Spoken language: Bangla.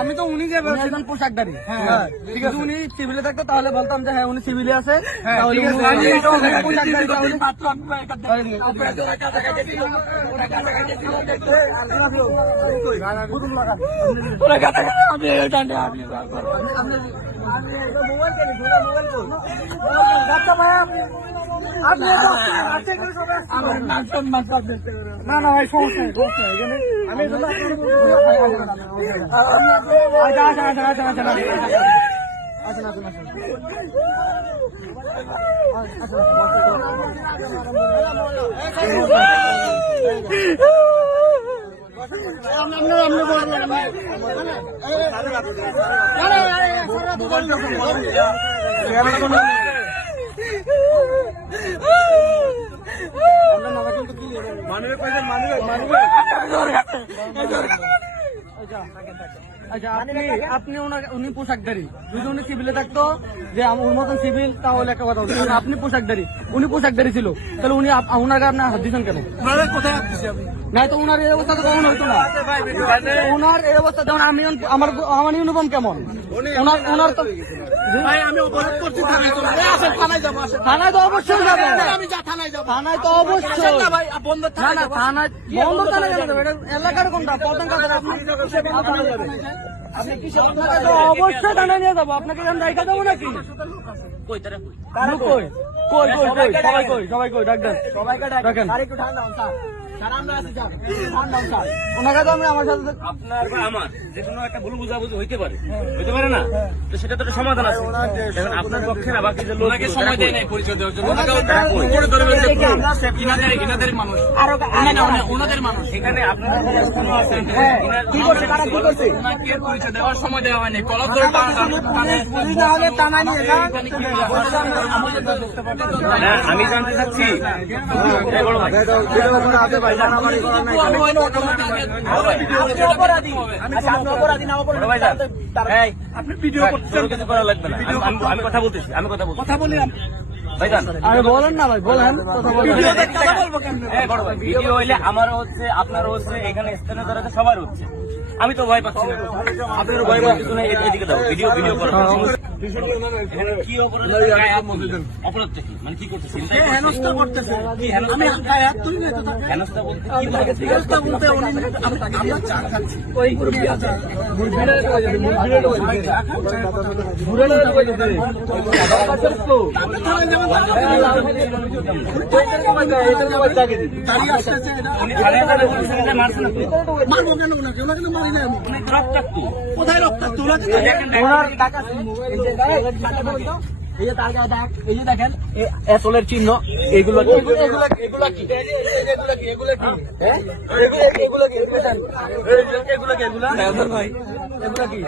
আমি তো উনি যে বলছিলেন পোশাকদারি হ্যাঁ ঠিক আছে। উনি সিভিলে থাকতো তাহলে বলতাম যে হ্যাঁ উনি সিভিলে আছে। না না ভাই সমস্যা আমি আচ্ছা আচ্ছা আচ্ছা আচ্ছা আচ্ছা মানবে পয়সা মানবে মানবে আচ্ছা আপনি আপনি ওনাকে উনি পোশাকদারি যদি উনি সিভিলে থাকতো যে আমার ওর মতন সিভিল তাহলে একটা কথা কিন্তু আপনি পোশাকদারি উনি পোশাকদারি ছিল। তাহলে উনি ওনাকে আপনি হাত দিচ্ছেন কেন? কোথায় না তো ওনার এই অবস্থা তো কখন হতো না। ওনার এই অবস্থা যেমন আমি আমার আমার ইউনিফর্ম কেমন? ওনার ওনার তো ভাই আমি অপরাধ করছি থানায় চলে যাই। আসেন থানায় যাব আসেন। থানায় তো অবশ্যই যাবে আমি যা থানায় যাব। থানায় তো অবশ্যই। বন্ধ থানায় না যাব। থানায় বন্ধ থানায় কেন যাবে এটা এলাকার কোনটা? প্রধান আপনি অবশ্যই থানায় নিয়ে যাব। আপনাকে আমি দেখা যাব নাকি? কই কই? কই? সবাই কই? সবাই কই? ডাক সবাইকে ডাকেন। ডাকেন একটু ঠান্ডা হন স্যার স্যার আমরা আছি স্যার ঠান্ডা হন স্যার ওনাকে তো আমি আমার সাথে আপনার বা আমার যে কোনো একটা ভুল বুঝাবুঝি হইতে পারে হইতে পারে না তো সেটা তো একটা সমাধান আছে এখন আপনার পক্ষে না বাকি যে লোক সময় দেয় নাই পরিচয় দেওয়ার জন্য ওনাকে উপরে ধরবেন ইনাদের ইনাদের মানুষ আরও ওনাদের এখানে আপনাদের কোনো আছে কি করছে তারা কি করছে ওনাকে পরিচয় দেওয়ার সময় দেওয়া হয়নি কলম ধরে টান- টান- টানে- পুলিশ না হলে টানা নিয়ে যান আমি জানতে চাচ্ছি আপনি ভিডিও করছেন কিছু করা লাগবে না। আমি- আমি- আমি কথা বলতেছি আমি কথা বলছি কথা বলি আরে বলেন না ভাই বলেন ভিডিও দেখতে কথা বলব কেন এই বড় ভাই ভিডিও হইলে আমারও হচ্ছে আপনারও হচ্ছে এখানে স্থানীয় সবার হচ্ছে। আমি তো ভয় পাচ্ছি না। আপনার ভয় পাচ্ছি এদিকে দাও ভিডিও ভিডিও করো। এখানে কি অপরাধ? মানে কি করতেছে? হেনস্থা করতেছে। আমি হাত তুলি না তো হেনস্থা বলতে কি হেনস্থা বলতে আমরা চা খাচ্ছি। ওই? মারবো কেন ওনাকে? ওনাকে মারি না। কোথায় রক্তাক্ত? ওনাকে এই যে তার গায়ে দাগ, এই যে দেখেন এসলের চিহ্ন এগুলো কি এগুলো কি এগুলো কি এগুলো কি এগুলো কি হ্যাঁ? এগুলো কি এগুলো কি এগুলো কি এগুলো কি এগুলো কি